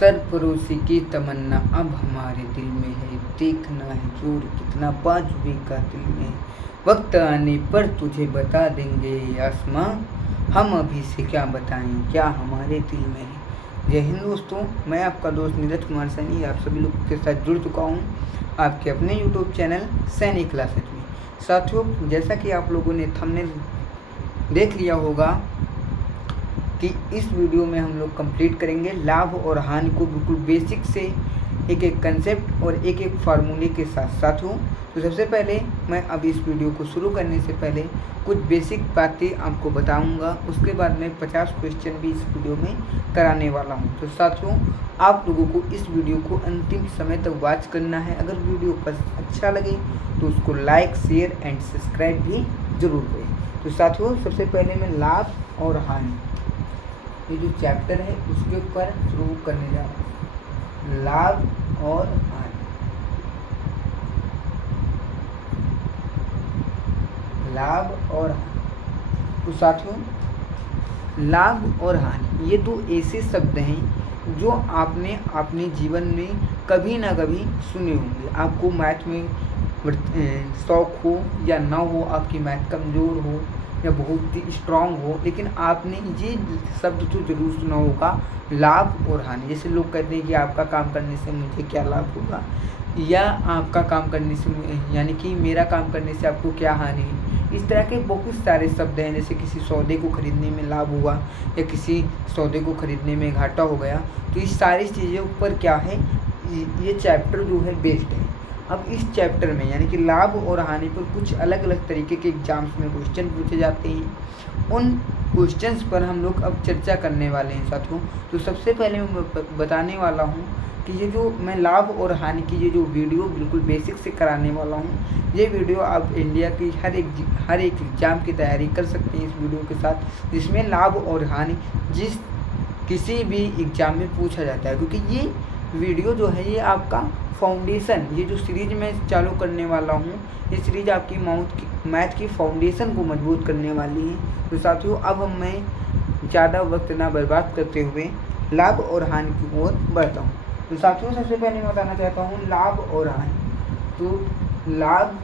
सरफरोशी की तमन्ना अब हमारे दिल में है, देखना है जोर कितना बाजुए का दिल में है। वक्त आने पर तुझे बता देंगे ये आसमां, हम अभी से क्या बताएं क्या हमारे दिल में है। जय हिंद दोस्तों, मैं आपका दोस्त नीरज कुमार सैनी आप सभी लोगों के साथ जुड़ चुका हूं आपके अपने यूट्यूब चैनल सैनी क्लासेज में। साथियों, जैसा कि आप लोगों ने थंबनेल देख लिया होगा कि इस वीडियो में हम लोग कंप्लीट करेंगे लाभ और हानि को बिल्कुल बेसिक से एक एक कंसेप्ट और एक एक फार्मूले के साथ। साथियों, तो सबसे पहले मैं अब इस वीडियो को शुरू करने से पहले कुछ बेसिक बातें आपको बताऊंगा, उसके बाद मैं 50 क्वेश्चन भी इस वीडियो में कराने वाला हूं। तो साथियों, आप लोगों को इस वीडियो को अंतिम समय तक वॉच करना है। अगर वीडियो अच्छा लगे तो उसको लाइक, शेयर एंड सब्सक्राइब भी जरूर करें। तो साथियों, सबसे पहले मैं लाभ और हानि, ये जो चैप्टर है उसके ऊपर शुरू करने जा रहा हूँ। लाभ और हानि, लाभ और हानि। तो साथियों, लाभ और हानि ये दो ऐसे शब्द हैं जो आपने अपने जीवन में कभी ना कभी सुने होंगे। आपको मैथ में शौक हो या ना हो, आपकी मैथ कमज़ोर हो या बहुत ही स्ट्रांग हो, लेकिन आपने ये शब्द तो जरूर सुना होगा, लाभ और हानि। जैसे लोग कहते हैं कि आपका काम करने से मुझे क्या लाभ होगा, या आपका काम करने से यानी कि मेरा काम करने से आपको क्या हानि है। इस तरह के बहुत सारे शब्द हैं। जैसे किसी सौदे को खरीदने में लाभ हुआ या किसी सौदे को खरीदने में घाटा हो गया। तो इस सारी चीज़ों पर क्या है, ये चैप्टर जो है बेस्ड है। अब इस चैप्टर में यानी कि लाभ और हानि पर कुछ अलग अलग तरीके के एग्जाम्स में क्वेश्चन पूछे जाते हैं। उन क्वेश्चंस पर हम लोग अब चर्चा करने वाले हैं साथियों। तो सबसे पहले मैं बताने वाला हूँ कि ये जो मैं लाभ और हानि की ये जो वीडियो बिल्कुल बेसिक से कराने वाला हूँ, ये वीडियो आप इंडिया की हर एक एग्ज़ाम की तैयारी कर सकते हैं इस वीडियो के साथ, जिसमें लाभ और हानि किसी भी एग्ज़ाम में पूछा जाता है। क्योंकि ये वीडियो जो है ये आपका फाउंडेशन, ये जो सीरीज मैं चालू करने वाला हूँ, ये सीरीज आपकी मैथ की फाउंडेशन को मजबूत करने वाली है। तो साथियों, अब मैं ज़्यादा वक्त ना बर्बाद करते हुए लाभ और हानि की ओर बढ़ता हूँ। तो साथियों, सबसे पहले मैं बताना चाहता हूँ लाभ और हानि। तो लाभ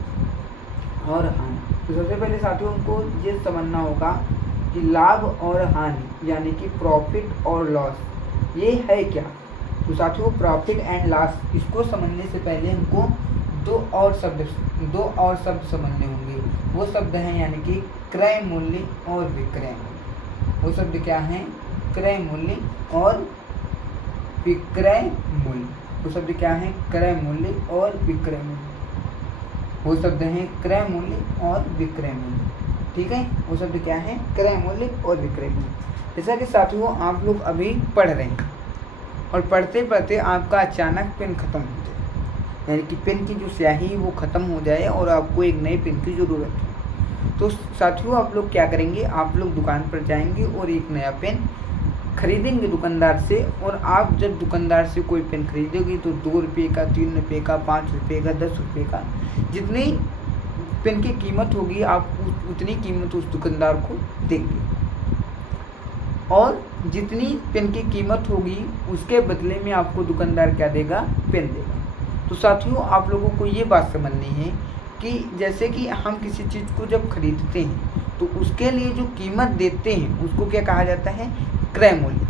और हानि, तो सबसे पहले साथियों को ये समझना होगा कि लाभ और हानि यानी कि प्रॉफिट और लॉस ये है क्या। तो साथियों, प्रॉफिट एंड लॉस इसको समझने से पहले हमको दो और शब्द समझने होंगे। वो शब्द हैं यानी कि क्रय मूल्य और विक्रय मूल्य। वो शब्द क्या हैं, क्रय मूल्य और विक्रय मूल्य। वो शब्द क्या है, क्रय मूल्य और विक्रय मूल्य। वो शब्द हैं क्रय मूल्य और विक्रय मूल्य। ठीक है, वो शब्द क्या है, क्रय मूल्य और विक्रय मूल्य। जैसा कि साथियों आप लोग अभी पढ़ रहे हैं और पढ़ते पढ़ते आपका अचानक पेन खत्म हो जाए, यानी कि पेन की जो स्याही वो ख़त्म हो जाए और आपको एक नए पेन की ज़रूरत है। तो साथियों, आप लोग क्या करेंगे, आप लोग दुकान पर जाएंगे और एक नया पेन खरीदेंगे दुकानदार से। और आप जब दुकानदार से कोई पेन खरीदोगे तो 2 रुपये का, 3 रुपये का, 5 रुपये का, 10 रुपये का, जितनी पेन की कीमत होगी आप उतनी कीमत उस दुकानदार को देंगे। और जितनी पेन की कीमत होगी उसके बदले में आपको दुकानदार क्या देगा, पेन देगा। तो साथियों, आप लोगों को ये बात समझनी है कि जैसे कि हम किसी चीज़ को जब खरीदते हैं तो उसके लिए जो कीमत देते हैं उसको क्या कहा जाता है, क्रय मूल्य।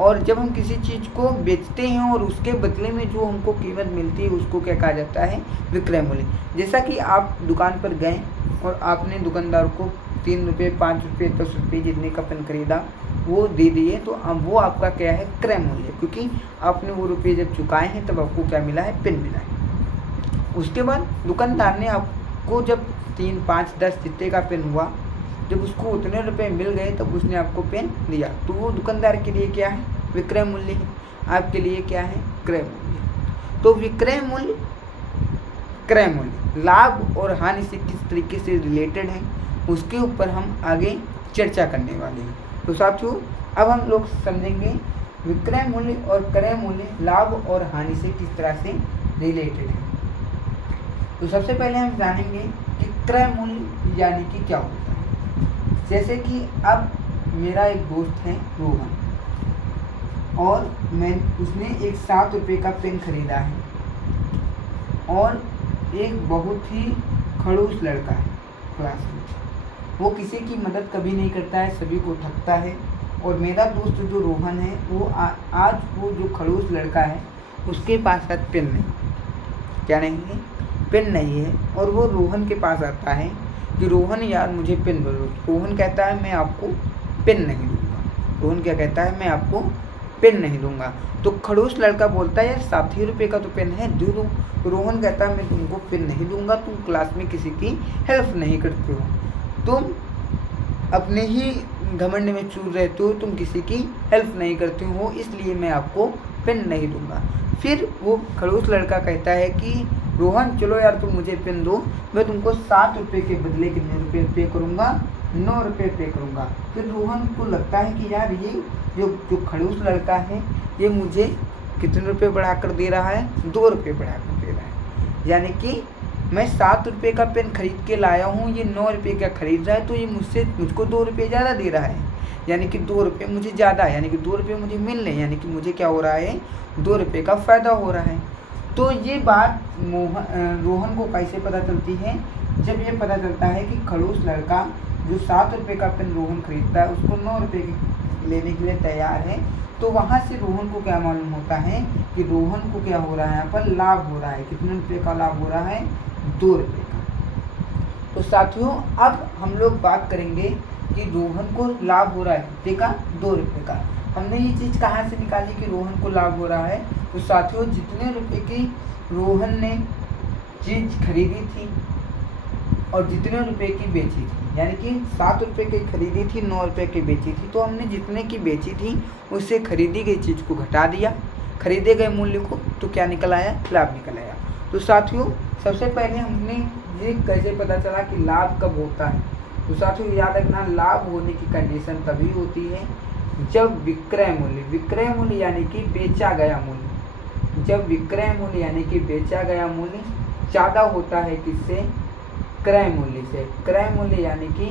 और जब हम किसी चीज़ को बेचते हैं और उसके बदले में जो हमको कीमत मिलती है उसको क्या कहा जाता है, विक्रय मूल्य। जैसा कि आप दुकान पर गए और आपने दुकानदार को 3 रुपये, 5 रुपये, 10 रुपये जितने का पेन खरीदा वो दे दिए, तो अब वो आपका क्या है, क्रय मूल्य। क्योंकि आपने वो रुपये जब चुकाए हैं तब आपको क्या मिला है, पेन मिला है। उसके बाद दुकानदार ने आपको जब 3, 5, 10 जितने का पेन हुआ, जब उसको उतने रुपए मिल गए तब उसने आपको पेन दिया, तो वो दुकानदार के लिए क्या है, विक्रय मूल्य है। आपके लिए क्या है, क्रय मूल्य। तो विक्रय मूल्य, क्रय मूल्य, लाभ और हानि से किस तरीके से रिलेटेड है उसके ऊपर हम आगे चर्चा करने वाले हैं। तो साथियों, अब हम लोग समझेंगे विक्रय मूल्य और क्रय मूल्य लाभ और हानि से किस तरह से रिलेटेड है। तो सबसे पहले हम जानेंगे कि क्रय मूल्य यानी कि क्या होता है। जैसे कि अब मेरा एक दोस्त है रोहन, और उसने एक 7 रुपये का पेन खरीदा है और एक बहुत ही खड़ूस लड़का है क्लास में। वो किसी की मदद कभी नहीं करता है, सभी को ठगता है। और मेरा दोस्त जो रोहन है वो आज वो जो खड़ूस लड़का है उसके पास शायद पेन नहीं, क्या नहीं है, पेन नहीं है। और वो रोहन के पास आता है कि रोहन यार मुझे पेन दो। रोहन कहता है मैं आपको पेन नहीं दूंगा। रोहन क्या कहता है, मैं आपको पेन नहीं दूंगा। तो खड़ूस लड़का बोलता है यार 7 रुपये का तो पेन है, दे दो। रोहन कहता है मैं तुमको पेन नहीं दूंगा, तुम क्लास में किसी की हेल्प नहीं करते हो, तुम अपने ही घमंड में चूर रहते हो, तुम किसी की हेल्प नहीं करते हो, इसलिए मैं आपको पेन नहीं दूंगा। फिर वो खड़ूस लड़का कहता है कि रोहन चलो यार तुम मुझे पेन दो, मैं तुमको 7 रुपये के बदले कितने रुपये पे करूँगा, 9 रुपये पे करूँगा। फिर रोहन को लगता है कि यार ये जो खड़ूस लड़का है ये मुझे कितने रुपये बढ़ाकर दे रहा है, 2 रुपये बढ़ाकर दे रहा है। यानी कि मैं 7 रुपये का पेन खरीद के लाया हूँ, ये 9 रुपये का खरीद रहा है, तो ये मुझको 2 रुपये ज़्यादा दे रहा है। यानी कि 2 रुपये मुझे ज़्यादा, यानी कि 2 रुपये मुझे मिल रहे हैं, यानी कि मुझे क्या हो रहा है, 2 रुपये का फ़ायदा हो रहा है। तो ये बात रोहन को कैसे पता चलती है, जब ये पता चलता है कि खड़ूस लड़का जो 7 रुपये का पेन रोहन खरीदता है उसको 9 रुपये लेने के लिए तैयार है। तो वहाँ से रोहन को क्या मालूम होता है कि रोहन को क्या हो रहा है, यहाँ पर लाभ हो रहा है। कितने रुपये का लाभ हो रहा है, 2 रुपये का। तो साथियों अब हम लोग बात करेंगे कि रोहन को लाभ हो रहा है कितने का, 2 रुपये का। हमने ये चीज़ कहाँ से निकाली कि रोहन को लाभ हो रहा है। तो साथियों जितने रुपये की रोहन ने चीज़ खरीदी थी और जितने रुपये की बेची थी, यानी कि 7 रुपये की खरीदी थी, 9 रुपये की बेची थी, तो हमने जितने की बेची थी उससे खरीदी गई चीज़ को घटा दिया, खरीदे गए मूल्य को, तो क्या निकल आया, लाभ निकल आया। तो साथियों सबसे पहले हमने ये कैसे पता चला कि लाभ कब होता है। तो साथियों याद रखना, लाभ होने की कंडीशन तभी होती है जब विक्रय मूल्य यानी कि बेचा गया मूल्य, जब विक्रय मूल्य यानी कि बेचा गया मूल्य ज़्यादा होता है किससे, क्रय मूल्य से। क्रय मूल्य यानी कि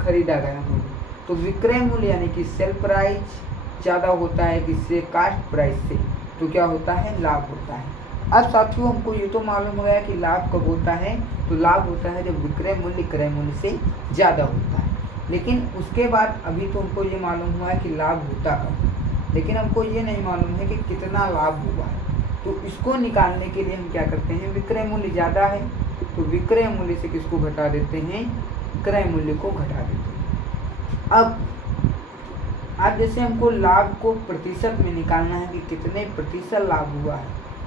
खरीदा गया मूल्य। तो विक्रय मूल्य यानी कि सेल प्राइस ज़्यादा होता है किससे, कास्ट प्राइस से, तो क्या होता है, लाभ होता है। अब साथियों हमको ये तो मालूम हो गया कि लाभ कब होता है। तो लाभ होता है जब विक्रय मूल्य क्रय मूल्य से ज़्यादा होता है। लेकिन उसके बाद अभी तो हमको ये मालूम हुआ है कि लाभ होता कब, लेकिन हमको ये नहीं मालूम है कि कितना लाभ हुआ है। तो इसको निकालने के लिए हम क्या करते हैं, विक्रय मूल्य ज़्यादा है तो विक्रय मूल्य से किसको घटा देते हैं, क्रय मूल्य को घटा देते हैं। अब जैसे हमको लाभ को प्रतिशत में निकालना है कि कितने प्रतिशत लाभ हुआ है,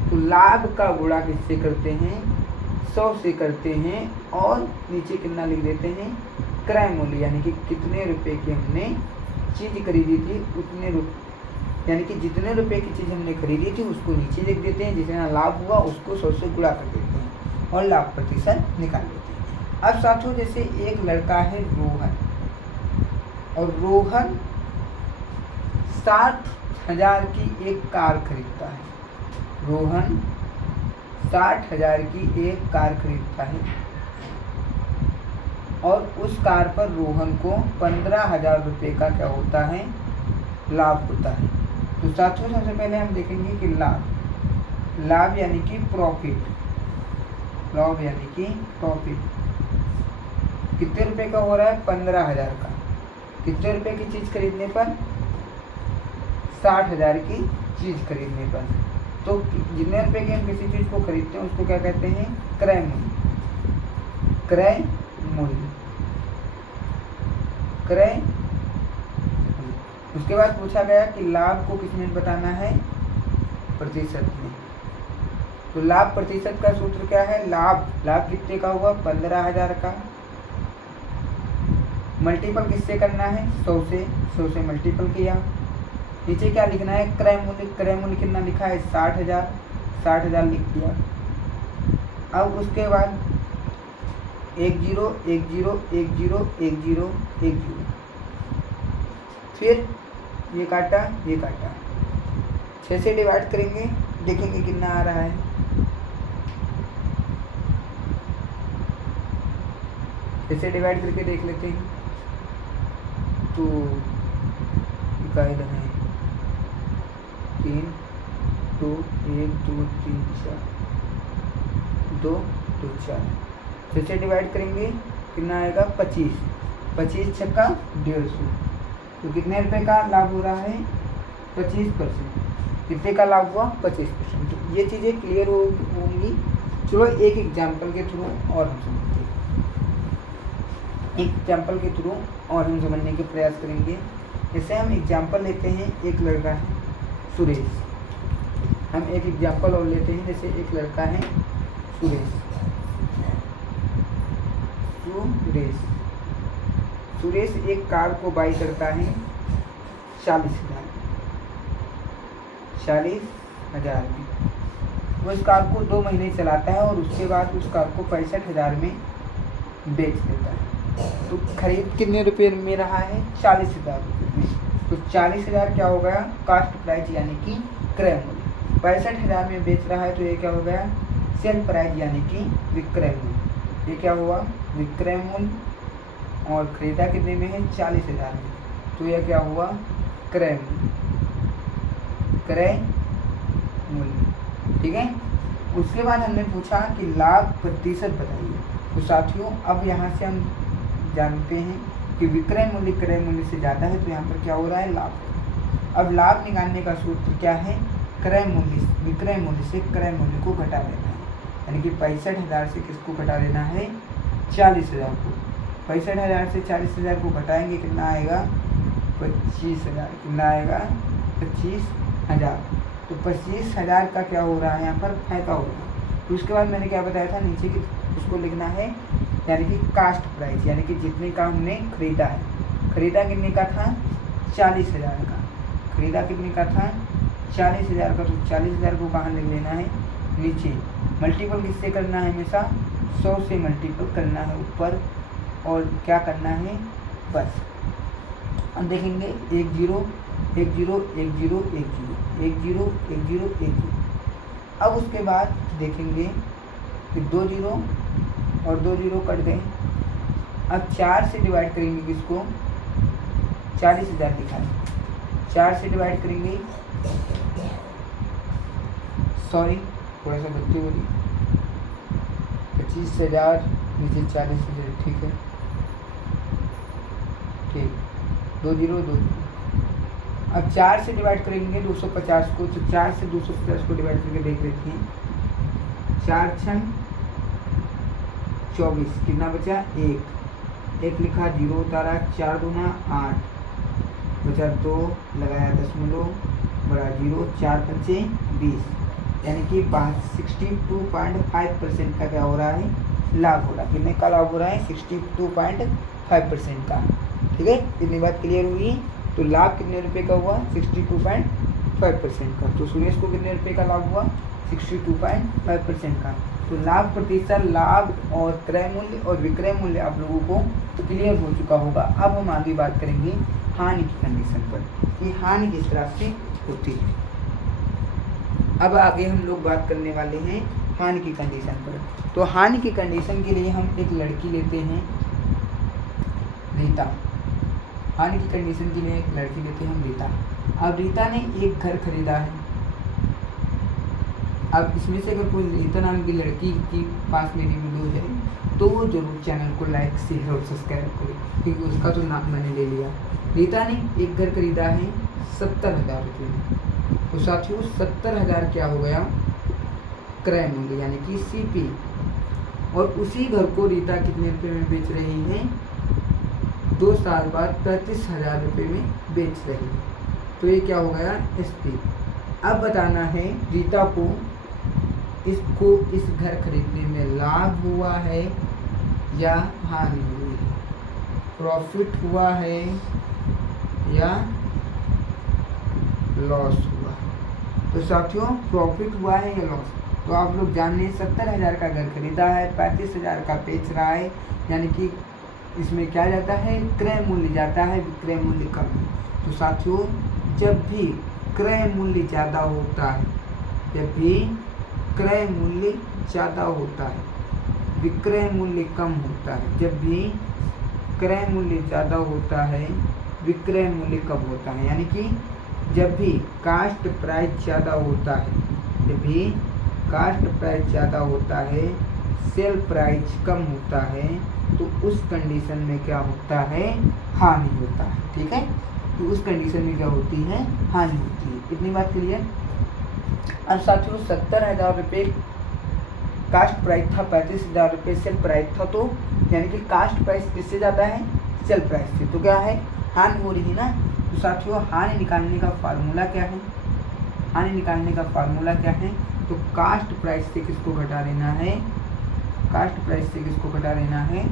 तो लाभ का गुणा किससे करते हैं, 100 से करते हैं और नीचे कितना लिख देते हैं, क्रय मूल्य यानी कि कितने रुपए की हमने चीज़ खरीदी थी उतने रुपये, यानी कि जितने रुपए की चीज़ हमने खरीदी थी उसको नीचे लिख देते हैं, जितना लाभ हुआ उसको 100 से गुणा कर देते हैं और लाभ प्रतिशत निकाल देते हैं। अब साथियों जैसे एक लड़का है रोहन, और रोहन 60,000 की एक कार खरीदता है। रोहन 60,000 की एक कार खरीदता है और उस कार पर रोहन को 15,000 रुपये का क्या होता है, लाभ होता है। तो साथियों सबसे पहले हम देखेंगे कि लाभ यानी कि प्रॉफिट, लाभ यानी कि प्रॉफिट कितने रुपए का हो रहा है, 15,000 का। कितने रुपए की चीज़ खरीदने पर, 60,000 की चीज़ खरीदने पर। तो जितने रुपए की हम किसी चीज़ को खरीदते हैं उसको क्या कहते हैं, क्रय मूल्य। क्रय मूल्य, क्रय। उसके बाद पूछा गया कि लाभ को किस में बताना है, प्रतिशत में। तो लाभ प्रतिशत का सूत्र क्या है, लाभ कितने का हुआ, 15,000 का। मल्टीपल किससे करना है, 100 से मल्टीपल किया। नीचे क्या लिखना है, क्रय मूल्य कितना लिखा है, 60,000 लिख दिया। अब उसके बाद 1 0 1 0 1 0 1 0 1 0, फिर ये काटा 6 से डिवाइड करेंगे, देखेंगे कितना आ रहा है। इसे डिवाइड करके देख लेते हैं। तो इकाई है 3 2 1 2 3 4 2 2 4 6 डिवाइड करेंगे कितना आएगा 25, 25 छक्का 150। तो कितने रुपए का लाभ हो रहा है 25%। कितने का लाभ हुआ 25%। तो ये चीज़ें क्लियर होंगी। चलो एक एग्जाम्पल के थ्रू और हम समझते हैं, एक एग्जाम्पल के थ्रू और हम समझने के प्रयास करेंगे। जैसे हम एग्जाम्पल लेते हैं, एक लड़का है सुरेश। हम एक एग्जाम्पल और लेते हैं, जैसे एक लड़का है सुरेश। सुरेश एक कार को बाई करता है 40,000 में। वो इस कार को 2 महीने चलाता है और उसके बाद उस कार को 65,000 में बेच देता है। तो खरीद कितने रुपये में रहा है 40,000 रुपये में। तो 40,000 क्या हो गया कास्ट प्राइस यानी कि क्रय मूल्य। 65,000 में बेच रहा है तो ये क्या हो गया सेल प्राइस यानी कि विक्रय मूल्य। ये क्या हुआ विक्रय मूल्य। और खरीदा कितने में है 40,000 में, तो यह क्या हुआ क्रय मूल्य, क्रय मूल्य। ठीक है। उसके बाद हमने पूछा कि लाभ प्रतिशत बताइए। तो साथियों अब यहाँ से हम जानते हैं कि विक्रय मूल्य क्रय मूल्य से ज़्यादा है, तो यहाँ पर क्या हो रहा है लाभ। अब लाभ निकालने का सूत्र क्या है क्रय मूल्य, विक्रय मूल्य से क्रय मूल्य को घटा देना है। यानी कि 65,000 से किसको घटा देना है 40,000 को। 65,000 से 40,000 को घटाएंगे कितना आएगा 25,000। कितना आएगा 25,000। तो 25,000 का क्या हो रहा है यहाँ पर फायदा हो रहा है। तो उसके बाद मैंने क्या बताया था नीचे कि उसको लिखना है यानी कि कास्ट प्राइस, यानी कि जितने का हमने खरीदा है। खरीदा कितने का था 40,000 का। खरीदा कितने का था 40,000 का। तो 40,000 को कहाँ लिख लेना है नीचे। मल्टीपल किससे करना है हमेशा 100 से मल्टीपल करना है ऊपर, और क्या करना है बस। हम देखेंगे 1 0 1 0 1 0 1 0 1 0 1 0 1 0। अब उसके बाद देखेंगे कि 2 0 और 2 0 कट गए। अब 4 से डिवाइड करेंगे किसको 40,000 दिखाएं। 4 से डिवाइड करेंगे, सॉरी थोड़ा सा गलती हो रही, 25,000 नीचे 40,000। ठीक है ठीक 2 0 2 0। अब 4 से डिवाइड करेंगे 250 को। तो 4 से 250 को डिवाइड करके देख लेते हैं। 4 6 24 कितना बचा 1 लिखा 0 उतारा 4 दूना 8 बचा 2 लगाया दशमलव बड़ा 0 4 5 20। यानी कि 62.5% का क्या हो रहा है लाभ हो रहा है। कितने का लाभ हो रहा है 62.5% का। ठीक है इतनी बात क्लियर हुई। तो लाभ कितने रुपए का हुआ 62.5% का। तो सुरेश को कितने रुपए का लाभ हुआ 62.5% का। तो लाभ प्रतिशत, लाभ और क्रय मूल्य और विक्रय मूल्य आप लोगों को क्लियर हो चुका होगा। अब हम आगे बात करेंगे हानि की कंडीशन पर कि हानि किस तरह से होती है। अब आगे हम लोग बात करने वाले हैं हानि की कंडीशन पर। तो हानि की कंडीशन के लिए हम एक लड़की लेते हैं रीता। हानि की कंडीशन के लिए एक लड़की लेते हैं हम रीता। अब रीता ने एक घर खरीदा है। अब इसमें से अगर कोई रीता नाम की लड़की की पास मेरी वीडियो जाए तो वो जरूर चैनल को लाइक शेयर और सब्सक्राइब करे, क्योंकि उसका तो नाम मैंने ले लिया। रीता ने एक घर खरीदा है 70,000 रुपये में। तो साथियों 70,000 क्या हो गया क्रय मूल्य यानी कि CP। और उसी घर को रीता कितने रुपये में बेच रही है 2 साल बाद 35,000 रुपये में बेच रही है। तो ये क्या हो गया SP। अब बताना है रीता को इसको इस घर खरीदने में लाभ हुआ है या हानि हुई है, प्रॉफिट हुआ है या लॉस हुआ। तो साथियों प्रॉफिट हुआ है या लॉस। तो आप लोग जान लें 70,000 का घर खरीदा है 35,000 का बेच रहा है, यानी कि इसमें क्या जाता है क्रय मूल्य जाता है, विक्रय मूल्य कम है। तो साथियों जब भी क्रय मूल्य ज़्यादा होता है, जब भी क्रय मूल्य ज़्यादा होता है विक्रय मूल्य कम होता है, जब भी क्रय मूल्य ज़्यादा होता है विक्रय मूल्य कम होता है, यानी कि जब भी कास्ट प्राइस ज़्यादा होता है, जब भी कास्ट प्राइस ज़्यादा होता है, सेल प्राइस कम होता है, तो उस कंडीशन में क्या होता है, हानि होता है। ठीक है, तो उस कंडीशन में क्या होती है, हानि होती है। इतनी बात क्लियर। अब साथियों 70,000 रुपये कास्ट प्राइस था, 35,000 रुपये सेल प्राइस था, तो यानी कि कास्ट प्राइस किससे ज़्यादा है, सेल प्राइस से, तो क्या है, हानि हो रही है ना। तो साथियों हानि निकालने का फार्मूला क्या है, हानि निकालने का फार्मूला क्या है, तो कास्ट प्राइस से किसको घटा लेना है, कास्ट प्राइस से किसको घटा लेना है,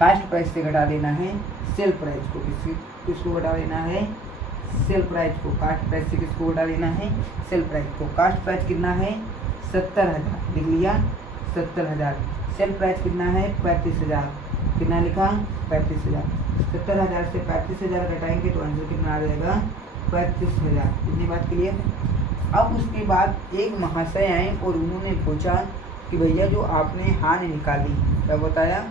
कास्ट प्राइस से घटा देना है सेल प्राइस को, किसको घटा देना है, सेल प्राइस को। कास्ट प्राइस से किसको घटा देना है, सेल प्राइस को। कास्ट प्राइस कितना है, 70,000 लिख लिया, 70,000। सेल प्राइस कितना है, 35,000। कितना लिखा, 35,000। 70,000 से 35,000 घटाएंगे तो आंसर कितना आ जाएगा, 35,000। इतनी बात क्लियर है। अब उसके बाद एक महाशय आए और उन्होंने पूछा कि भैया जो आपने हानि निकाली, क्या बताया,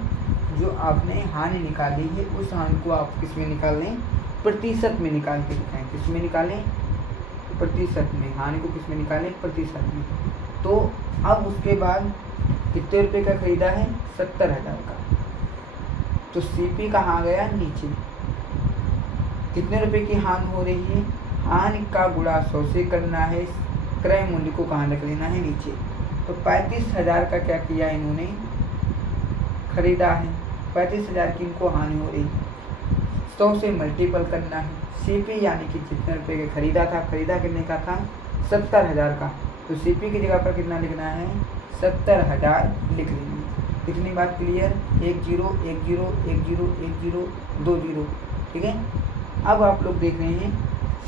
जो आपने हानि निकाली है उस हानि को आप किस में निकाल लें, प्रतिशत में निकाल के दिखाएं। किस में निकालें, प्रतिशत में। हानि को किस में निकालें, प्रतिशत में। तो अब उसके बाद कितने रुपए का खरीदा है, 70,000 का, तो सीपी कहाँ गया, नीचे। कितने रुपए की हानि हो रही है, हानि का गुणा 100 से करना है, क्रय मूल्य को कहाँ रख लेना है, नीचे। तो 35,000 का क्या किया इन्होंने, खरीदा है। 35,000 की इनको हानि हो रही, 100 से मल्टीपल करना है। सीपी यानी कि जितने रुपए के खरीदा था, खरीदा कितने का था, 70,000 का, तो सीपी की जगह पर कितना लिखना है, 70,000 लिख लेंगे। इतनी बात क्लियर। 1 0 1 0 1 0 1 0 2 0। ठीक है, अब आप लोग देख रहे हैं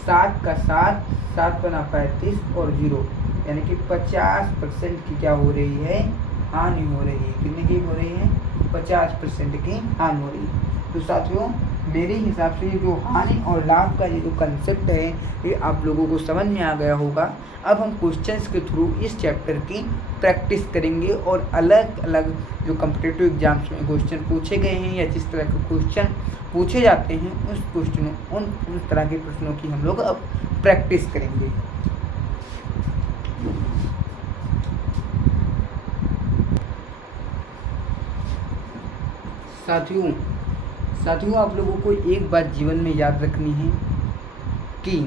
7 का 7, 7 बना 35 और 0, यानी कि 50% की क्या हो रही है, हानि हो रही है। कितने की हो रही है, 50% की हानि हो रही है। तो साथियों मेरे हिसाब से ये जो हानि और लाभ का ये जो कंसेप्ट है ये आप लोगों को समझ में आ गया होगा। अब हम क्वेश्चंस के थ्रू इस चैप्टर की प्रैक्टिस करेंगे और अलग अलग जो कॉम्पिटिटिव एग्जाम्स में क्वेश्चन पूछे गए हैं या जिस तरह के क्वेश्चन पूछे जाते हैं उन तरह के प्रश्नों की हम लोग अब प्रैक्टिस करेंगे। साथियों आप लोगों को एक बात जीवन में याद रखनी है कि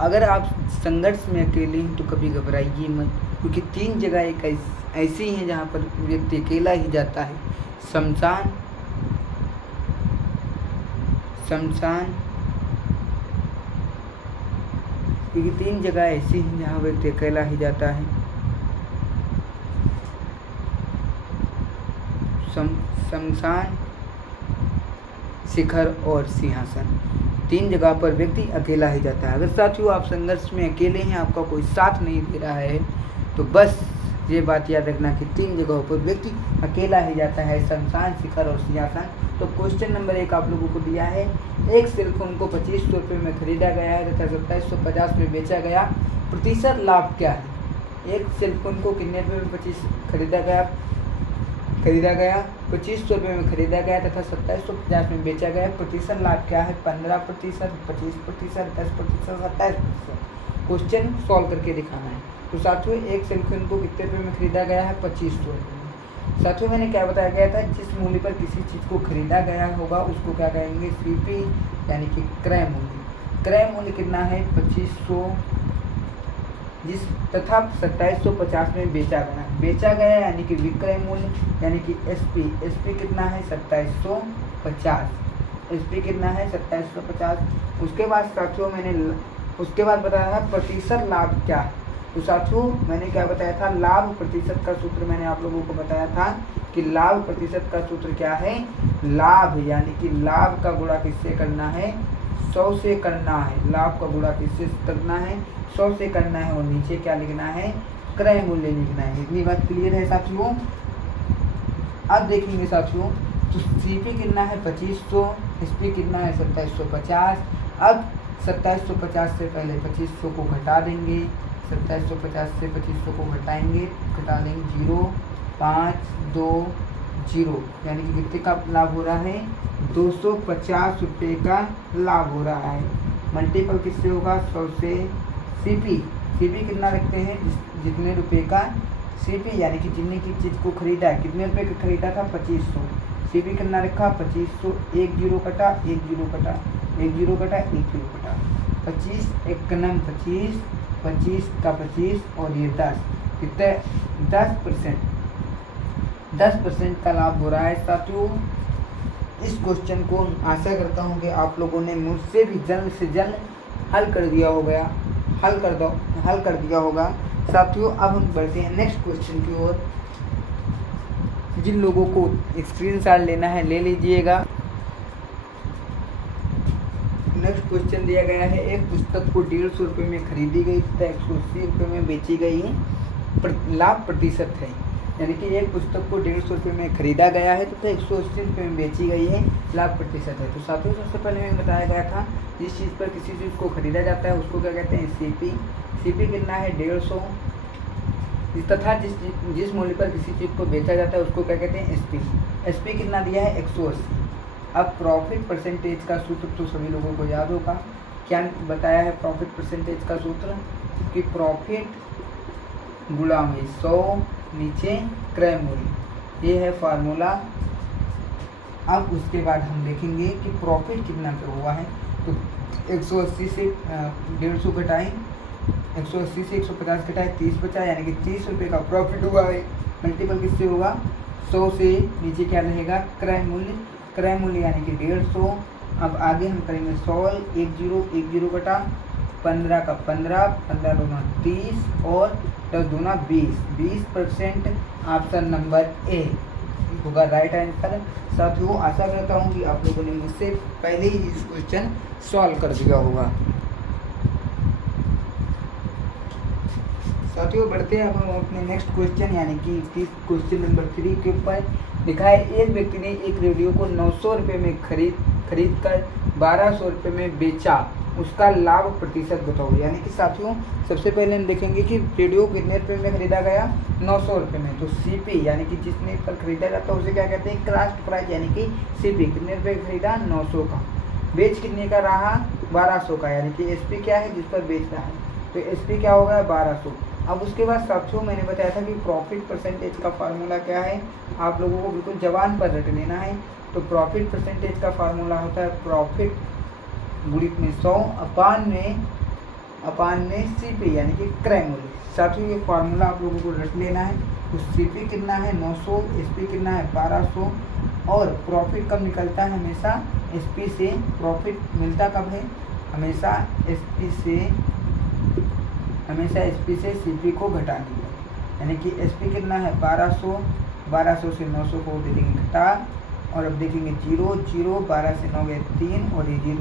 अगर आप संघर्ष में अकेले हैं तो कभी घबराइए मत, क्योंकि 3 जगह एक ऐसी हैं जहाँ पर व्यक्ति अकेला ही जाता है। शमशान, क्योंकि 3 जगह ऐसी हैं जहाँ व्यक्ति अकेला ही जाता है। शमशान, शिखर और सिंहासन, 3 जगह पर व्यक्ति अकेला ही जाता है। अगर साथियों आप संघर्ष में अकेले हैं, आपका कोई साथ नहीं दे रहा है, तो बस ये बात याद रखना कि 3 जगहों पर व्यक्ति अकेला ही जाता है, शमशान, शिखर और सिंहासन। तो क्वेश्चन नंबर 1 आप लोगों को दिया है, एक सेलफोन को 2500 रुपये में खरीदा गया है तथा 2750 में बेचा गया, प्रतिशत लाभ क्या है। एक सेलफोन को कितने रुपये में खरीदा गया 2500 रुपये में खरीदा गया तथा 2750 में बेचा गया, प्रतिशत लाभ क्या है, 15%, 25%, 10%, 27%। क्वेश्चन सॉल्व करके दिखाना है। तो साथियों एक सेलफोन को कितने रुपये में खरीदा गया है, 2500 रुपये में। साथियों मैंने क्या बताया गया था, जिस मूल्य पर किसी चीज़ को खरीदा गया होगा उसको क्या कहेंगे, सीपी यानी कि क्रय मूल्य। क्रय मूल्य कितना है, 2500, जिस तथा 2750 में बेचा गया यानी कि विक्रय मूल्य यानी कि एसपी कितना है, 2750। एसपी कितना है, 2750। उसके बाद साथियों उसके बाद बताया था प्रतिशत लाभ क्या है। तो साथियों मैंने क्या बताया था, लाभ प्रतिशत का सूत्र मैंने आप लोगों को बताया था कि लाभ प्रतिशत का सूत्र क्या है, लाभ यानी कि लाभ का गुणा किससे करना है, 100 से करना है। लाभ का गुणा किससे करना है, 100 से करना है और नीचे क्या लिखना है, क्रय मूल्य लिखना है। इतनी बात क्लियर है साथियों। अब देखेंगे साथियों तो सीपी कितना है 2500, एसपी कितना है 2750। अब 2750 से पहले 2500 को घटा देंगे, 2750 से 2500 को घटा देंगे 0, 5, 2, जीरो, यानी कि कितने का लाभ हो रहा है, 250 रुपये का लाभ हो रहा है। मल्टीपल किससे होगा, 100 से। सीपी कितना रखते हैं, जितने रुपए का सीपी, यानी कि जितने की चीज़ को खरीदा है, कितने रुपए का खरीदा था, 2500। सीपी कितना रखा, 2500। एक जीरो कटा, एक जीरो कटा, एक जीरो कटा, एक जीरो कटा, 25 एक नम 25, 25 का 25 और ये 10, कितने 10% का लाभ हो रहा है। साथियों इस क्वेश्चन को आशा करता हूँ कि आप लोगों ने मुझसे भी जल्द से जल्द हल कर दिया होगा। साथियों अब हम बढ़ते हैं नेक्स्ट क्वेश्चन की ओर। जिन लोगों को स्क्रीनशॉट लेना है ले लीजिएगा। नेक्स्ट क्वेश्चन दिया गया है, एक पुस्तक को 150 रुपये में खरीदी गई तथा 180 रुपये में बेची गई, लाभ प्रतिशत है। यानी कि एक पुस्तक को 150 रुपये में खरीदा गया है तथा 180 रुपये में बेची गई है, लाभ प्रतिशत है। तो साथियों सबसे पहले हमें बताया गया था, जिस चीज़ पर किसी चीज़ को खरीदा जाता है उसको क्या कहते हैं, सीपी। सीपी कितना है, 150, तथा जिस मूल्य पर किसी चीज़ को बेचा जाता है उसको क्या कहते हैं, एसपी। एसपी कितना दिया है, 180। अब प्रॉफिट परसेंटेज का सूत्र तो सभी लोगों को याद होगा। क्या बताया है प्रॉफिट परसेंटेज का सूत्र, कि प्रॉफिट गुणा में 100 नीचे क्रय मूल्य, ये है फार्मूला। अब उसके बाद हम देखेंगे कि प्रॉफिट कितना पे हुआ है। तो 180 से 150 घटाएं, 180 से 150 घटाएं, 30 बचा, यानी कि 30 रुपये का प्रॉफिट हुआ है। मल्टीपल किससे होगा, 100 से नीचे क्या रहेगा, क्रय मूल्य यानी कि 150। अब आगे हम करेंगे सॉल्व, 1 जीरो घटा, 15 का 15, 15 दूना 30 और 10 दूना 20, 20%। ऑप्शन नंबर ए होगा राइट आंसर। साथियों आशा करता हूँ कि आप लोगों ने मुझसे पहले ही इस क्वेश्चन सॉल्व कर दिया होगा। साथियों बढ़ते हैं अब हम अपने नेक्स्ट क्वेश्चन, यानी कि क्वेश्चन नंबर 3 के ऊपर। लिखा है, एक व्यक्ति ने एक रेडियो को 900 रुपये में खरीद कर 1200 रुपये में बेचा, उसका लाभ प्रतिशत बताओ। यानी कि साथियों सबसे पहले हम देखेंगे कि रेडियो कितने रुपये में खरीदा गया, 900 रुपये में। तो सीपी यानी कि जिसने पर खरीदा जाता है उसे क्या कहते हैं, कास्ट प्राइस, यानी कि सीपी कितने रुपये का खरीदा, 900 का। बेच कितने का रहा, 1200 का, यानी कि एसपी क्या है, जिस पर बेच रहा है, तो एसपी क्या होगा, 1200। अब उसके बाद साथियों मैंने बताया था कि प्रॉफिट परसेंटेज का फार्मूला क्या है, आप लोगों को बिल्कुल जबान पर रट लेना है। तो प्रॉफिट परसेंटेज का फार्मूला होता है प्रॉफिट गुणित में 100 अपान में सीपी, यानी कि क्रय मूल्य। साथियों ये फार्मूला आप लोगों को रट लेना है। तो सीपी कितना है, 900, एसपी कितना है, 1200। और प्रॉफिट कब निकलता है, हमेशा एसपी से। प्रॉफिट मिलता कब है, हमेशा एसपी से सीपी को घटा देंगे। यानी कि एसपी कितना है, 1200 से 900 को दे देंगे घटा, और अब देखेंगे 0 0, 12 से 9 गए 3 और ये 0,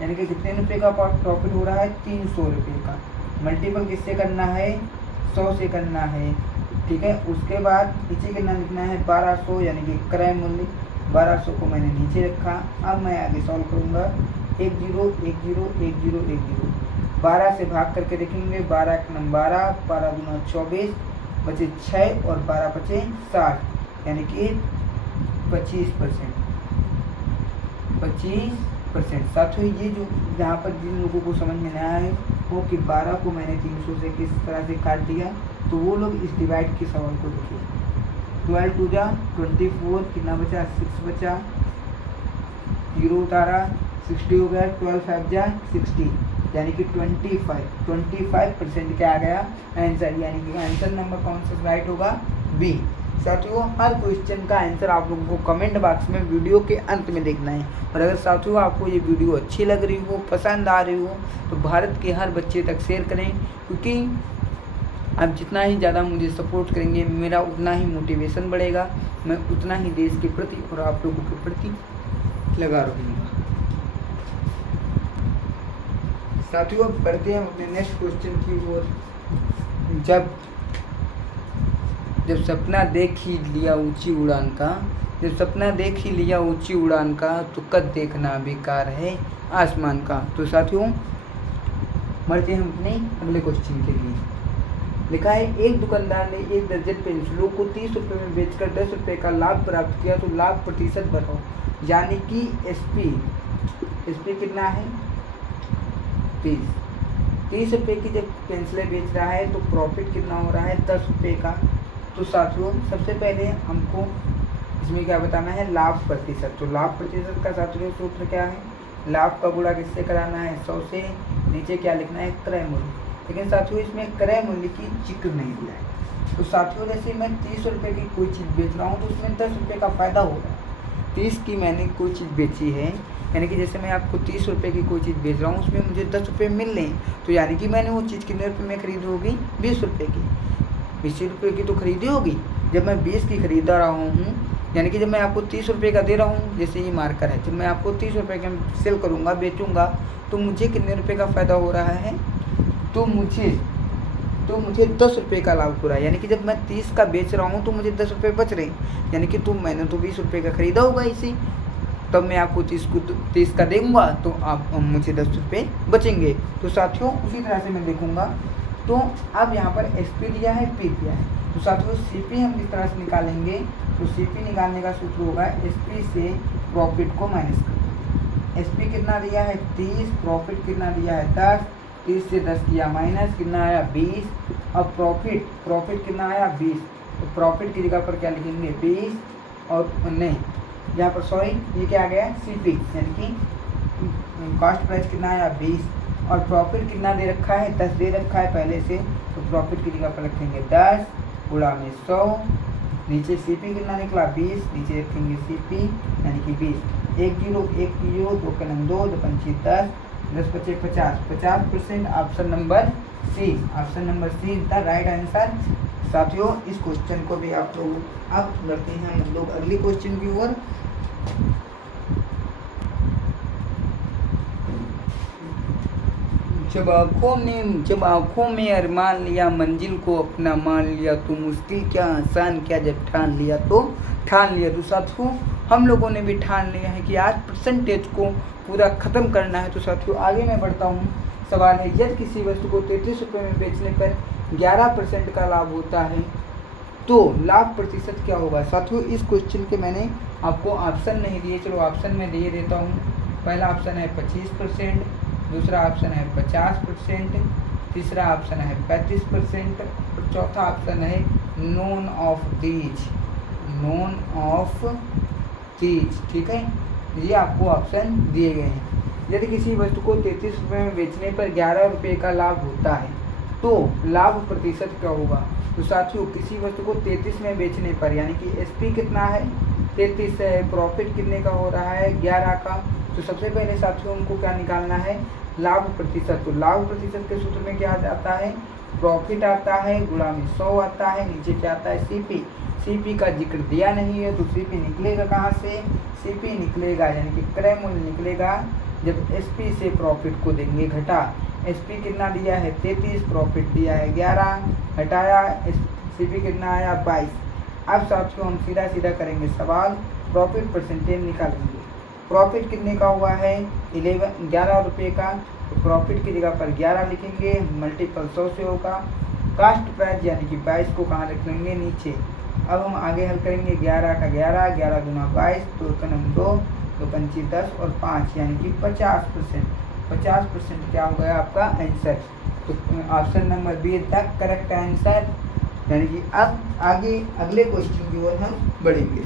यानी कि कितने रुपये का प्रॉफिट हो रहा है, 300 रुपये का। मल्टीपल किससे करना है, 100 से करना है, ठीक है। उसके बाद नीचे कितना लिखना है, 1200, यानी कि क्रय मूल्य 1200 को मैंने नीचे रखा। अब मैं आगे सॉल्व करूँगा, 1 0 1 0 1 0 1 0, 12 से भाग करके देखेंगे, 12 एक नम 12, 12 दूना 24, बचे 6 और 12 बचे 60, यानी कि 25%। साथियों ये जो यहाँ पर जिन लोगों को समझ में नहीं आया है वो कि 12 को मैंने 300 से किस तरह से काट दिया, तो वो लोग इस डिवाइड के सवाल को देखिए। 12 2 जा 24, कितना बचा, 6 बचा, 0 उतारा, 60 हो गया, 12 5 जा 60, यानी कि 25% क्या आ गया आंसर, यानी कि आंसर नंबर कौन सा राइट होगा, बी। साथियों हर क्वेश्चन का आंसर आप लोगों को कमेंट बॉक्स में वीडियो के अंत में देखना है। और अगर साथियों आपको ये वीडियो अच्छी लग रही हो, पसंद आ रही हो, तो भारत के हर बच्चे तक शेयर करें, क्योंकि आप जितना ही ज़्यादा मुझे सपोर्ट करेंगे मेरा उतना ही मोटिवेशन बढ़ेगा, मैं उतना ही देश के प्रति और आप लोगों के प्रति लगा रहूँगा। साथियों बढ़ते हैं अपने नेक्स्ट क्वेश्चन की ओर। जब सपना देख ही लिया ऊंची उड़ान का, तो कद देखना बेकार है आसमान का। तो साथियों बढ़ते हैं अपने अगले क्वेश्चन के लिए। लिखा है एक दुकानदार ने एक दर्जन पेंसिलों को 30 रुपये में बेचकर 10 रुपये का लाभ प्राप्त किया, तो लाभ प्रतिशत बताओ। यानी कि एसपी कितना है 30 रुपये की जब पेंसिलें बेच रहा है तो प्रॉफिट कितना हो रहा है 10 रुपये का। तो साथियों सबसे पहले हमको इसमें क्या बताना है लाभ प्रतिशत। तो लाभ प्रतिशत का साथियों सूत्र क्या है, लाभ का गुणा किससे कराना है 100 से, नीचे क्या लिखना है क्रय मूल्य। लेकिन साथियों इसमें क्रय मूल्य की जिक्र नहीं दिया है। तो साथियों जैसे मैं 30 रुपये की कोई चीज़ बेच रहा हूँ तो उसमें 10 रुपये का फ़ायदा हो रहा है। 30 की मैंने कोई चीज़ बेची है, यानी कि जैसे मैं आपको 30 रुपये की कोई चीज़ बेच रहा हूँ उसमें मुझे 10 रुपये मिल रहे हैं, तो यानी कि मैंने वो चीज़ कितने रुपये में खरीदी होगी 20 रुपये की। 20 रुपये की तो खरीदी होगी। जब मैं 20 की खरीदा रहा हूँ, यानी कि जब मैं आपको 30 रुपये का दे रहा हूँ, जैसे ये मार्कर है, जब मैं आपको 30 रुपये का सेल करूँगा बेचूँगा तो मुझे कितने रुपये का फ़ायदा हो रहा है, तो मुझे 10 रुपये का लाभ हो रहा है। यानी कि जब मैं 30 का बेच रहा हूँ तो मुझे 10 रुपये बच रहे हैं, यानी कि मैंने तो 20 रुपये का खरीदा होगा इसी, तब मैं आपको 30 का दूँगा तो आप मुझे 10 रुपये बचेंगे। तो साथियों उसी तरह से मैं देखूँगा। तो अब यहाँ पर एसपी दिया है, पी दिया है, तो साथियों सीपी हम किस तरह से निकालेंगे, तो सीपी निकालने का सूत्र होगा एसपी से प्रॉफिट को माइनस कर। एसपी कितना दिया है 30, प्रॉफिट कितना दिया है 10, 30 से 10 किया माइनस, कितना आया 20। अब प्रॉफिट कितना आया 20, तो प्रॉफिट की जगह पर क्या लिखेंगे 20 और नहीं यहाँ पर सॉरी ये क्या आ गया सीपी, यानी कि कॉस्ट प्राइस कितना आया 20 और प्रॉफिट कितना दे रखा है 10 दे रखा है पहले से, तो प्रॉफिट की जगह पर रखेंगे 10 गुणा में 100, नीचे सीपी कितना निकला 20, नीचे रखेंगे सीपी यानी कि 20। 1 0 1 0 2 का 2 2 पंची 10 10 बचे 50% option number C. Option number C is the right answer. साथियों इस क्वेश्चन को भी आप लोग अब बढ़ते हैं हम लोग अगली क्वेश्चन की ओर। जब आँखों में अरमान लिया, मंजिल को अपना मान लिया, तो मुश्किल क्या आसान क्या, जब ठान लिया तो ठान लिया। तो साथियों हम लोगों ने भी ठान लिया है कि आज परसेंटेज को पूरा ख़त्म करना है। तो साथियों आगे मैं बढ़ता हूँ। सवाल है यदि किसी वस्तु को 33 रुपये में बेचने पर 11% का लाभ होता है तो लाभ प्रतिशत क्या होगा। साथियों इस क्वेश्चन के मैंने आपको ऑप्शन नहीं दिए, चलो ऑप्शन में दे देता हूँ। पहला ऑप्शन है 25%, दूसरा ऑप्शन है 50%, तीसरा ऑप्शन है 35% और चौथा ऑप्शन है नोन ऑफ दीज। ठीक है, ये आपको ऑप्शन दिए गए हैं। यदि किसी वस्तु को 33 रुपये में बेचने पर 11 रुपये का लाभ होता है तो लाभ प्रतिशत क्या होगा। तो साथियों किसी वस्तु को 33 में बेचने पर, यानी कि एसपी कितना है 33 है, प्रॉफिट कितने का हो रहा है 11 का। तो सबसे पहले साथियों उनको क्या निकालना है लाभ प्रतिशत। तो लाभ प्रतिशत के सूत्र में क्या आता है प्रॉफिट आता है गुणा में 100 आता है, नीचे क्या आता है सीपी का जिक्र दिया नहीं है तो सीपी निकलेगा कहाँ से, सीपी निकलेगा यानी कि क्रय मूल्य निकलेगा जब एसपी से प्रॉफिट को देंगे घटा। एसपी कितना दिया है 33, प्रॉफिट दिया है 11, घटाया सीपी कितना आया 22। अब साथियों हम सीधा करेंगे सवाल, प्रॉफिट परसेंटेज निकालेंगे। प्रॉफिट कितने का हुआ है 11 रुपये का, तो प्रॉफिट की जगह पर 11 लिखेंगे, मल्टीपल 100 से होगा। कास्ट प्राइस यानी कि 22 को कहाँ रख लेंगे नीचे। अब हम आगे हल करेंगे 11 का 11 दूना 22, 2 का 2 2 पंची 10 और 5 यानी कि 50% क्या हो गया आपका आंसर। तो option number B is the correct answer. यानी कि अब आगे अगले क्वेश्चन की ओर हम बढ़ेंगे।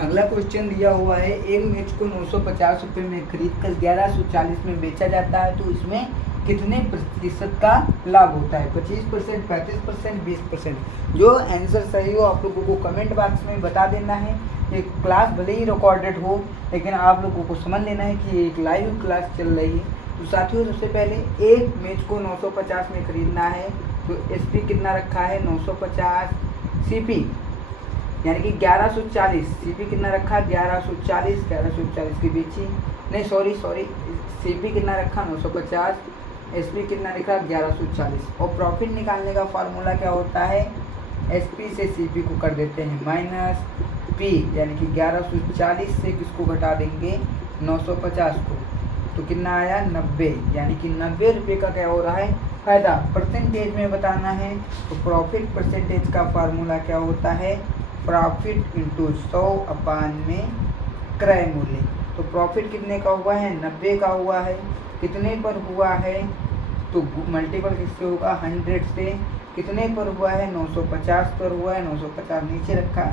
अगला क्वेश्चन दिया हुआ है एक मिर्च को 950 रुपये में खरीद कर 1140 में बेचा जाता है तो इसमें कितने प्रतिशत का लाभ होता है 25%, 35%, 20%। जो आंसर सही हो आप लोगों को कमेंट बॉक्स में बता देना है। एक क्लास भले ही रिकॉर्डेड हो लेकिन आप लोगों को समझ लेना है कि एक लाइव क्लास चल रही है। तो साथियों सबसे पहले एक मिर्च को 950 में खरीदना है तो एसपी कितना रखा है 950, सीपी यानी कि 1140, सीपी कितना रखा 1140 की बेची नहीं सॉरी सीपी कितना रखा 950, एसपी कितना लिखा 1140। और प्रॉफिट निकालने का फार्मूला क्या होता है एसपी से सीपी को कर देते हैं माइनस पी, यानी कि 1140 से किसको घटा देंगे 950 को, तो कितना आया 90, यानी कि 90 रुपये का क्या हो रहा है फायदा। परसेंटेज में बताना है तो प्रॉफिट परसेंटेज का फार्मूला क्या होता है, प्रॉफिट इंटू 100 अपान में क्रय मूल्य। तो प्रॉफिट कितने का हुआ है 90 का हुआ है, कितने पर हुआ है तो मल्टीपल किससे होगा 100 से, कितने पर हुआ है 950 पर हुआ है, 950 नीचे रखा,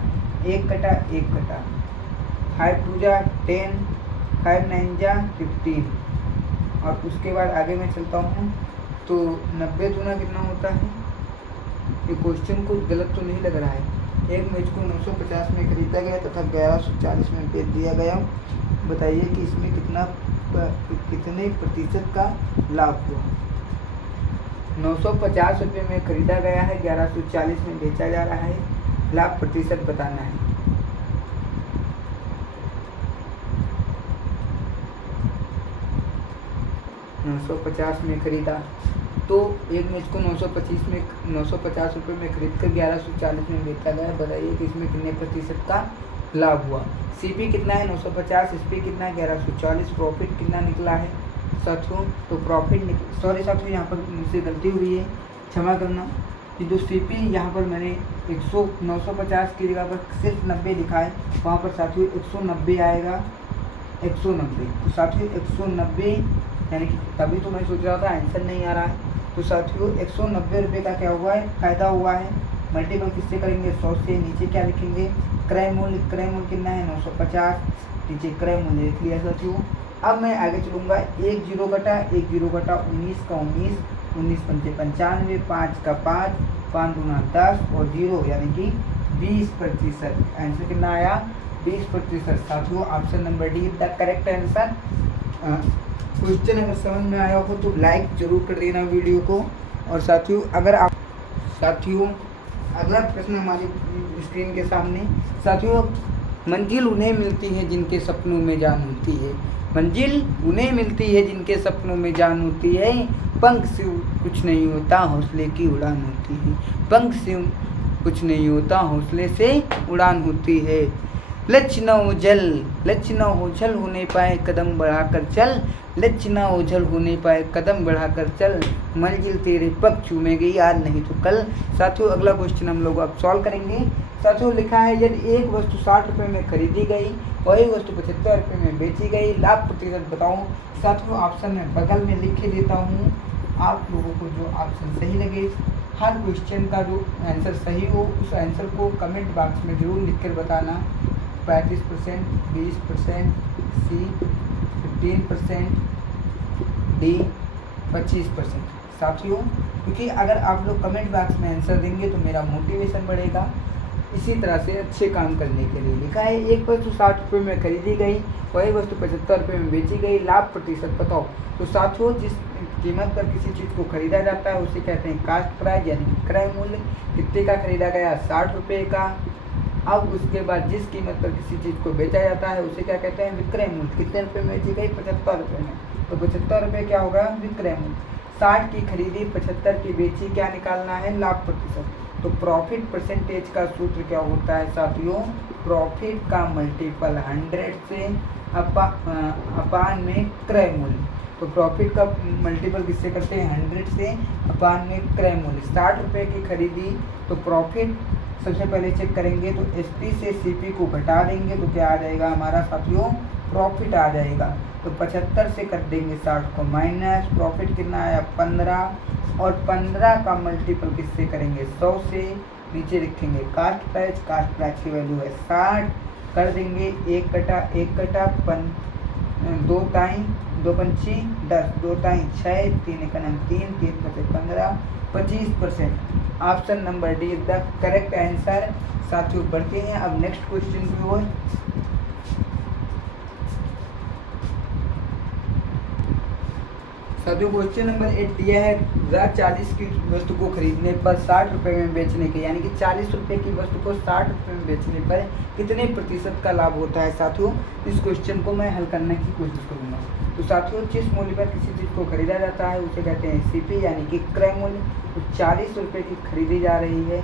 1 कटा 1 कटा, 5 2 जा 10, 5 9 जा 15। और उसके बाद आगे मैं चलता हूँ तो 90 दूना कितना होता है, ये क्वेश्चन कुछ गलत तो नहीं लग रहा है। एक मैच को 950 में खरीदा गया तथा 1140 में बेच दिया गया। बताइए कि इसमें कितने प्रतिशत का लाभ हुआ। 950 रुपये में खरीदा गया है, 1140 में बेचा जा रहा है, लाभ प्रतिशत बताना है। $950 में खरीदा तो एक मैच को 950 रुपये में खरीद कर 1140 में बेचा गया। बताइए कि इसमें कितने प्रतिशत का लाभ हुआ। सीपी कितना है 950, एसपी कितना है 1140, प्रॉफिट कितना निकला है साथियों, तो प्रॉफिट सॉरी साथियों यहाँ पर मुझसे गलती हुई है, क्षमा करना कि जो सीपी यहाँ पर मैंने 950 की जगह पर सिर्फ 90 लिखा है, वहाँ पर साथियों 190 आएगा, 190। तो साथियों 190 यानी कि तभी तो मैं सोच रहा था आंसर नहीं आ रहा है। तो साथियों 190 रुपये का क्या हुआ है फायदा हुआ है। मल्टीपल किससे करेंगे 100 से, नीचे क्या लिखेंगे क्रय मूल्य कितना है 950, नीचे क्रय मूल्य लिख लिया साथियों। अब मैं आगे चलूँगा, 1 0 कटा 19 का 19, 19 पंचे 95, 5 का 5, 5 दूना 10 और 0 यानी कि 20%। आंसर कितना आया 20%। साथियों option number D the correct answer. Question अगर समझ में आया हो तो लाइक जरूर कर देना वीडियो को। और साथियों अगला प्रश्न हमारी स्क्रीन के सामने। साथियों मंजिल उन्हें मिलती है जिनके सपनों में जान होती है, मंजिल उन्हें मिलती है जिनके सपनों में जान होती है, पंख से कुछ नहीं होता हौसले की उड़ान होती है, पंख से कुछ नहीं होता हौसले से उड़ान होती है। लक्ष्य न ओझल होने पाए कदम बढ़ाकर चल, लक्ष्य न ओझल होने पाए कदम बढ़ाकर चल, मंजिल तेरे पग चूमेगी आज नहीं तो कल। साथियों अगला क्वेश्चन हम लोग अब सॉल्व करेंगे। साथियों लिखा है यदि एक वस्तु 60 रुपये में खरीदी गई, वही वस्तु 75 रुपये में बेची गई, लाभ प्रतिशत बताओ। साथियों ऑप्शन में बगल में लिख के देता हूँ, आप लोगों को जो ऑप्शन सही लगे, हर क्वेश्चन का जो आंसर सही हो उस आंसर को कमेंट बॉक्स में जरूर लिख कर बताना। 35%, 20%, सी 15%, डी 25%। साथियों क्योंकि अगर आप लोग कमेंट बॉक्स में आंसर देंगे तो मेरा मोटिवेशन बढ़ेगा इसी तरह से अच्छे काम करने के लिए। लिखा है एक वस्तु 60 रुपये में खरीदी गई, वही वस्तु 75 रुपये में बेची गई, लाभ प्रतिशत बताओ। तो साथियों जिस कीमत पर किसी चीज़ को खरीदा जाता है उसे कहते हैं कास्ट प्राइस यानी क्रय मूल्य। कितने का खरीदा गया 60 रुपये का। अब उसके बाद जिस कीमत पर किसी चीज़ को बेचा जाता है उसे क्या कहते हैं विक्रय मूल्य। कितने रुपये में बेची गई 75 रुपये में, तो 75 रुपये क्या होगा विक्रय मूल्य। 60 की खरीदी 75 की बेची, क्या निकालना है लाभ प्रतिशत। तो प्रॉफिट परसेंटेज का सूत्र क्या होता है साथियों, प्रॉफिट का मल्टीपल 100 से अपान में क्रय मूल्य। तो प्रॉफिट का मल्टीपल किससे करते हैं 100 से अपान में क्रय मूल्य। 60 रुपये की खरीदी तो प्रॉफिट सबसे पहले चेक करेंगे तो एसपी से सीपी को घटा देंगे तो क्या आ जाएगा हमारा साथियों प्रॉफिट आ जाएगा। तो 75 से कर देंगे 60 को माइनस, प्रॉफिट कितना आया 15 और 15 का मल्टीपल किससे करेंगे 100 से, नीचे लिखेंगे कास्ट प्राइस की वैल्यू है 60, कर देंगे 1 कटा 1 कटा 2 टाइम 2 पंची 10, 2 टाइम 6, 3 एकम 3, 3 बचे 15, 25%। Option number D is the correct answer. साथियों बढ़ते हैं अब नेक्स्ट क्वेश्चन की ओर। साथियों क्वेश्चन नंबर 8 दिया है 40 की वस्तु को खरीदने पर 60 रुपये में बेचने के, यानी कि 40 रुपये की वस्तु को 60 रुपये में बेचने पर कितने प्रतिशत का लाभ होता है। साथियों इस क्वेश्चन को मैं हल करने की कोशिश करूँगा। तो साथियों जिस मूल्य पर किसी चीज़ को खरीदा जाता है उसे कहते हैं सीपी यानी कि क्रय मूल्य। तो 40 रुपये की खरीदी जा रही है,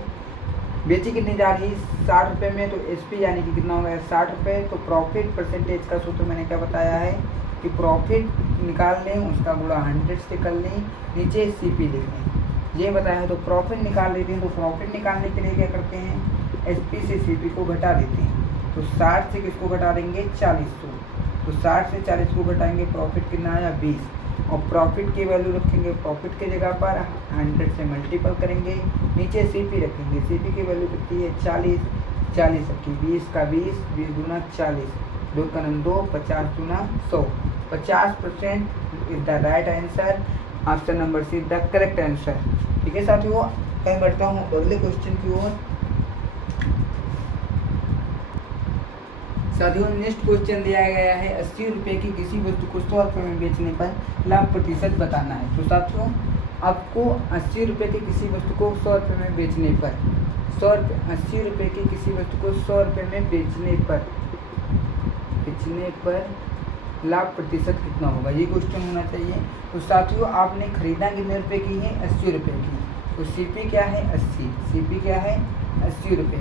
बेची कितनी जा रही है 60 रुपये में, तो एसपी यानी कि कितना हो गया 60 रुपये। तो प्रॉफिट परसेंटेज का सूत्र मैंने क्या बताया है कि प्रॉफिट निकाल लें, उसका गुणा 100 से कर लें, नीचे CP लिख लें। ये बताया है। तो प्रॉफिट निकाल लेते हैं। तो प्रॉफिट निकालने के लिए क्या करते हैं, SP से CP को घटा देते हैं। तो 60 से किसको घटा देंगे, 40 को। तो 60 से 40 को घटाएंगे, प्रॉफिट कितना आया, 20। और प्रॉफिट की वैल्यू रखेंगे, प्रॉफिट की जगह पर 100 से मल्टीपल करेंगे, नीचे CP रखेंगे। CP की वैल्यू कितनी है, 40, 40 रखी, 20 का 20, 20 गुना 40, 2 का 2, 50 गुना 100, 50% is the right answer. Option number see the correct answer. ठीक है साथियों, मैं बढ़ता हूँ अगले क्वेश्चन की ओर। साथियों नेक्स्ट क्वेश्चन दिया गया है, 80 रुपये की किसी वस्तु को 100 रुपये में बेचने पर लाभ प्रतिशत बताना है। तो साथियों आपको 80 रुपये की किसी वस्तु को 100 रुपये में बेचने पर 80 रुपये की किसी वस्तु को 100 रुपये में बेचने पर लाभ प्रतिशत कितना होगा, ये क्वेश्चन होना चाहिए। तो साथियों आपने खरीदा कितने रुपये की है, 80 रुपये की। तो CP क्या है, 80, CP क्या है, 80 रुपये।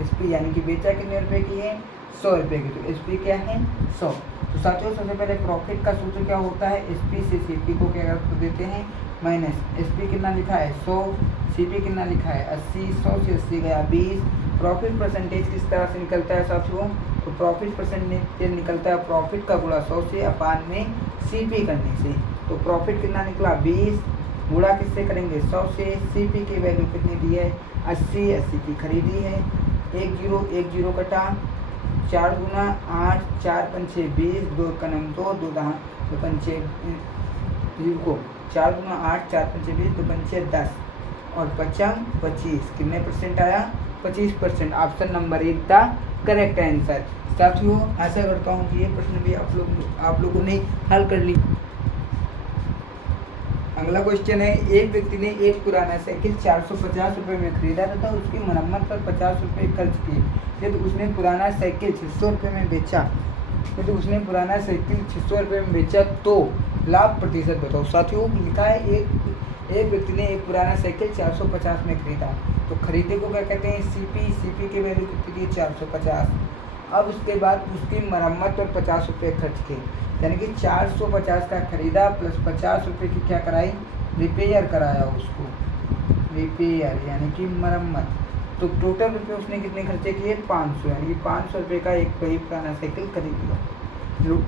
SP यानी कि बेचा कितने रुपये की है, 100 रुपये की। तो SP क्या है, 100। तो साथियों सबसे पहले प्रॉफिट का सूत्र क्या होता है, SP से CP को क्या कर देते हैं, माइनस। SP कितना लिखा है, 100, CP कितना लिखा है, 80, 100 से 80 गया 20। प्रॉफिट परसेंटेज किस तरह से निकलता है साथियों, तो प्रॉफिट परसेंटेज निकलता है प्रॉफिट का गुणा 100 से अपान में CP करने से। तो प्रॉफिट कितना निकला, 20, गुणा किससे करेंगे, 100 से। CP की वैल्यू कितनी दी है, 80, 80 की खरीदी है। 1 0 कटा, 4 गुना 8, 4 पंचे 20, 2 का 2, 2 पंचे 4 गुना 8, 4 पंचे 20, 2 पंचे 10 और 5 25, कितने परसेंट आया, 25%। Option number 1 the correct answer. साथियों आशा करता हूँ कि ये प्रश्न भी आप लोगों ने हल कर ली। अगला क्वेश्चन है, एक व्यक्ति ने एक पुराना साइकिल 450 रुपये में खरीदा तथा उसकी मरम्मत पर 50 रुपये खर्च किए। यदि उसने पुराना साइकिल 600 रुपये में बेचा, में बेचा तो लाभ प्रतिशत बताओ। साथियों लिखा है एक व्यक्ति ने एक पुराना साइकिल 450 में खरीदा, तो खरीदे को क्या कहते हैं, CP की वैल्यू कितनी थी, 450। अब उसके बाद उसकी मरम्मत पर 50 रुपये खर्च किए, यानी कि 450 का खरीदा प्लस 50 रुपये की क्या कराई, रिपेयर कराया उसको, रिपेयर यानी कि मरम्मत। तो टोटल रुपये उसने कितने खर्चे किए, 500, यानी कि 500 रुपये का एक वही पुराना साइकिल खरीद लिया,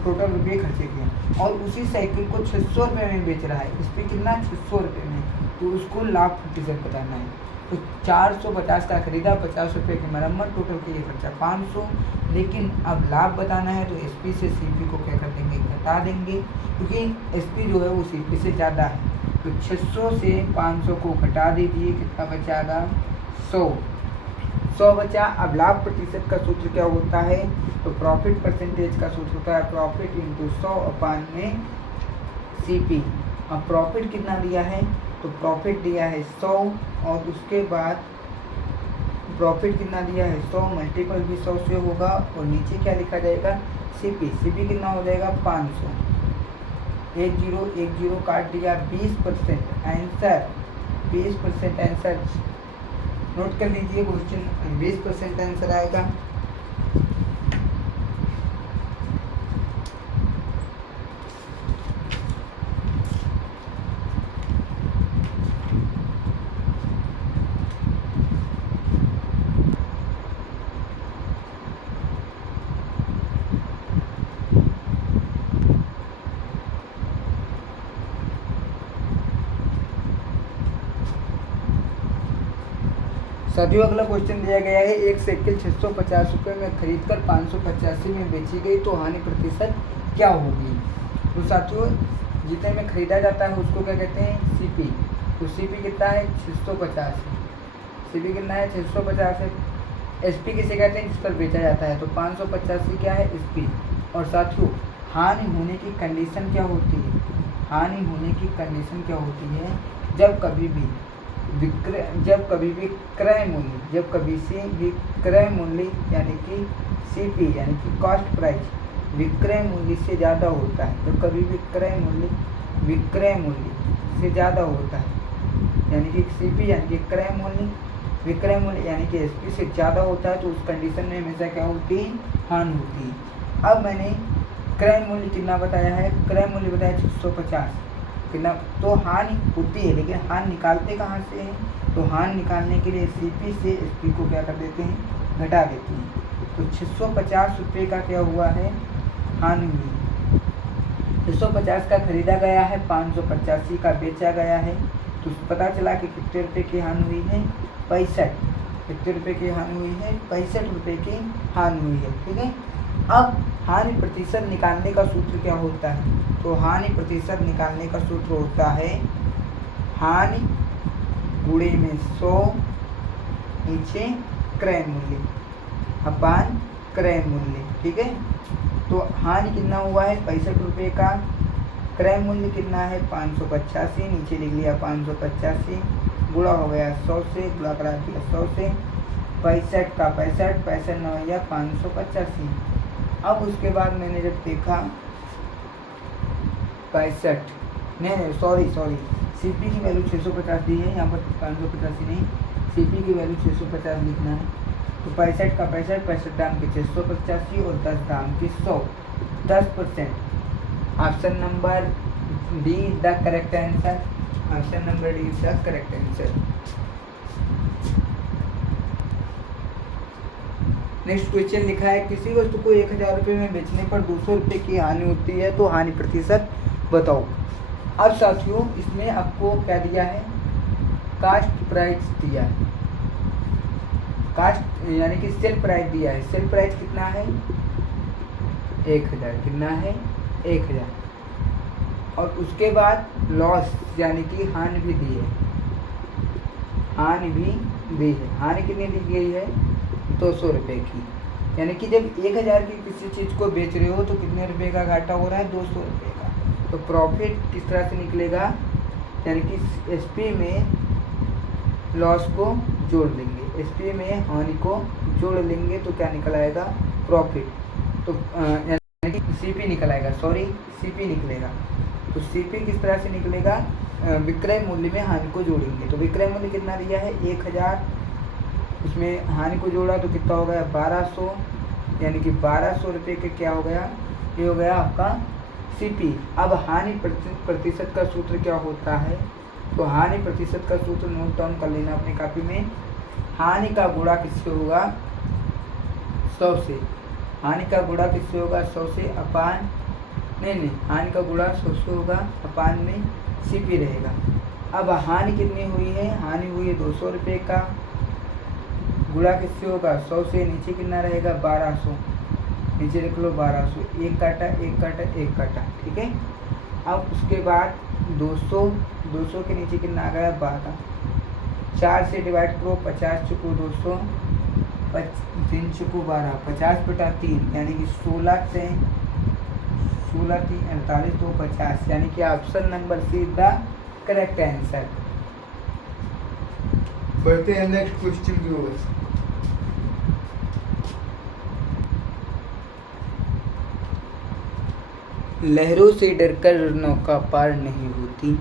टोटल रुपये खर्चे किए। और उसी साइकिल को 600 रुपये में बेच रहा है, इस पर कितना, 600 रुपये में। तो उसको लाभ प्रतिशत बताना है। तो 450 का खरीदा, 50 रुपये की मरम्मत, टोटल के लिए खर्चा 500। लेकिन अब लाभ बताना है तो SP से CP को क्या कर देंगे, घटा देंगे, क्योंकि SP जो है वो CP से ज़्यादा है। तो 600 से 500 को घटा दीजिए, कितना बचाएगा, 100 बचा। अब लाभ प्रतिशत का सूत्र क्या होता है, तो प्रॉफिट परसेंटेज का सूत्र होता है प्रॉफिट इंटू 100 अपान में CP। अब प्रॉफिट कितना दिया है, तो प्रॉफिट दिया है 100 और उसके बाद प्रॉफिट कितना दिया है, 100 मल्टीपल भी 100 से होगा और नीचे क्या लिखा जाएगा, CP कितना हो जाएगा, 500। 1 0 काट दिया, 20% आंसर, 20% आंसर नोट कर लीजिए। क्वेश्चन 20% आंसर आएगा। साथियों अगला क्वेश्चन दिया गया है, एक साइकिल 650 रुपये में खरीदकर 585 में बेची गई तो हानि प्रतिशत क्या होगी। तो साथियों जितने में खरीदा जाता है उसको क्या कहते हैं, CP। तो CP कितना है, 650 है। CP कितना है, 650 है। SP किसे कहते हैं, जिस पर बेचा जाता है। तो 585 क्या है, SP। और साथियों हानि होने की कंडीशन क्या होती है, हानि होने की कंडीशन क्या होती है, जब कभी भी क्रय मूल्य यानी कि CP यानी कि कॉस्ट प्राइस विक्रय मूल्य से ज़्यादा होता है। जब कभी भी क्रय मूल्य विक्रय मूल्य से ज़्यादा होता है, यानी कि CP यानी कि क्रय मूल्य, विक्रय मूल्य यानी कि SP से ज़्यादा होता है, तो उस कंडीशन में हमेशा क्या होती है, हानि होती है। अब मैंने क्रय मूल्य कितना बताया है, क्रय मूल्य बताया 650 कितना। तो हानि होती है लेकिन हानि निकालते कहाँ से हैं, तो हानि निकालने के लिए सीपी से एसपी को क्या कर देते हैं, घटा देते हैं। तो 650 रुपये का क्या हुआ है, हानि हुई। 650 का खरीदा गया है, 585 का बेचा गया है। तो पता चला कि कितने रुपये की हानि हुई है, 65। कितने रुपये की हानि हुई है, 65 रुपये की हानि हुई है। ठीक है। अब हानि प्रतिशत निकालने का सूत्र क्या होता है, तो हानि प्रतिशत निकालने का सूत्र होता है हानि गुणे में 100 नीचे क्रय मूल्य अपान क्रय मूल्य। ठीक है। तो हानि कितना हुआ है, 65 रुपये का, क्रय मूल्य कितना है 585, नीचे लिख लिया 585, गुणा हो गया 100 से, गुणा करा दिया 100 से, 65 का 65, 65 9 या 585। अब उसके बाद मैंने जब देखा 65, नहीं सॉरी सीपी की वैल्यू 650 दी है, यहाँ पर 585 नहीं, सीपी की वैल्यू 650 लिखना है। तो 65 का 65, 65 दाम की 685 और 10 दाम की 100, 10%। Option number D the correct answer, option number D is the correct answer. Next question लिखा है, किसी वस्तु को 1000 रुपये में बेचने पर 200 रुपये की हानि होती है, तो हानि प्रतिशत बताओ। अब साथियों इसमें आपको क्या दिया है, कास्ट प्राइस दिया है, कास्ट यानी कि सेल प्राइस दिया है। सेल प्राइस कितना है 1000, कितना है 1000। और उसके बाद लॉस यानी कि हानि भी दी है, हानि भी दी है। हानि कितनी दी गई है 200 रुपये की, यानी कि जब 1000 की किसी चीज़ को बेच रहे हो तो कितने रुपए का घाटा हो रहा है, 200 रुपये का। तो प्रॉफिट किस तरह से निकलेगा, यानी कि एसपी में लॉस को जोड़ लेंगे, एसपी में हानि को जोड़ लेंगे तो क्या निकल आएगा प्रॉफिट। तो यानी कि सीपी निकल आएगा, सॉरी सीपी निकलेगा। तो सीपी किस तरह से निकलेगा, विक्रय मूल्य में हानि को जोड़ेंगे। तो विक्रय मूल्य कितना दिया है 1000, उसमें हानि को जोड़ा तो कितना हो गया 1200, यानी कि 1200 रुपये के क्या हो गया, ये हो गया आपका सीपी। अब हानि प्रतिशत का सूत्र क्या होता है, तो हानि प्रतिशत का सूत्र नोट डाउन कर लेना अपनी कॉपी में। हानि का गुणा किससे होगा 100 से, हानि का गुणा किससे होगा 100 से, अपान नहीं हानि का गुणा 100 से होगा, अपान में सीपी रहेगा। अब हानि कितनी हुई है, हानि हुई है 200 रुपये का, गुणा किससे होगा 100 से, नीचे कितना रहेगा 1200, नीचे लिख लो 1200, एक काटा एक काटा एक काटा। ठीक है। अब उसके बाद 200 के नीचे कितना आ गया 12, 4 से डिवाइड करो, 50 चुको 200, 3 चुको 12, 50 बटा 3 यानी कि 16 3 48 2 50, यानी कि option number see the correct answer. बढ़ते हैं नेक्स्ट क्वेश्चन की ओर। लहरों से डरकर नौका पार नहीं होती,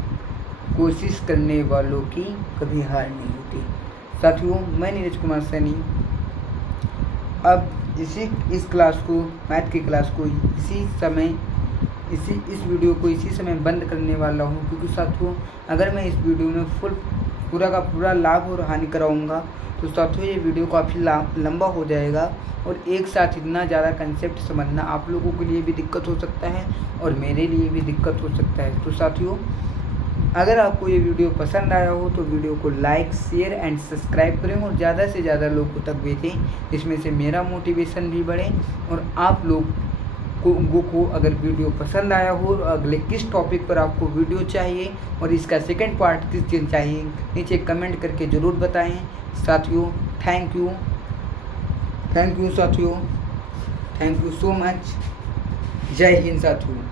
कोशिश करने वालों की कभी हार नहीं होती। साथियों मैं नीरज कुमार सैनी अब इस क्लास को, मैथ की क्लास को इस वीडियो को इसी समय बंद करने वाला हूँ, क्योंकि साथियों अगर मैं इस वीडियो में पूरा का पूरा लाभ और हानि कराऊंगा तो साथियों ये वीडियो काफ़ी लंबा हो जाएगा और एक साथ इतना ज़्यादा कंसेप्ट समझना आप लोगों के लिए भी दिक्कत हो सकता है और मेरे लिए भी दिक्कत हो सकता है। तो साथियों अगर आपको ये वीडियो पसंद आया हो तो वीडियो को लाइक शेयर एंड सब्सक्राइब करें और ज़्यादा से ज़्यादा लोगों तक भेजें, इसमें से मेरा मोटिवेशन भी बढ़े और आप लोगों को अगर वीडियो पसंद आया हो और अगले किस टॉपिक पर आपको वीडियो चाहिए और इसका सेकंड पार्ट किस दिन चाहिए नीचे कमेंट करके ज़रूर बताएं। साथियों थैंक यू साथियों, थैंक यू सो मच। जय हिंद साथियों।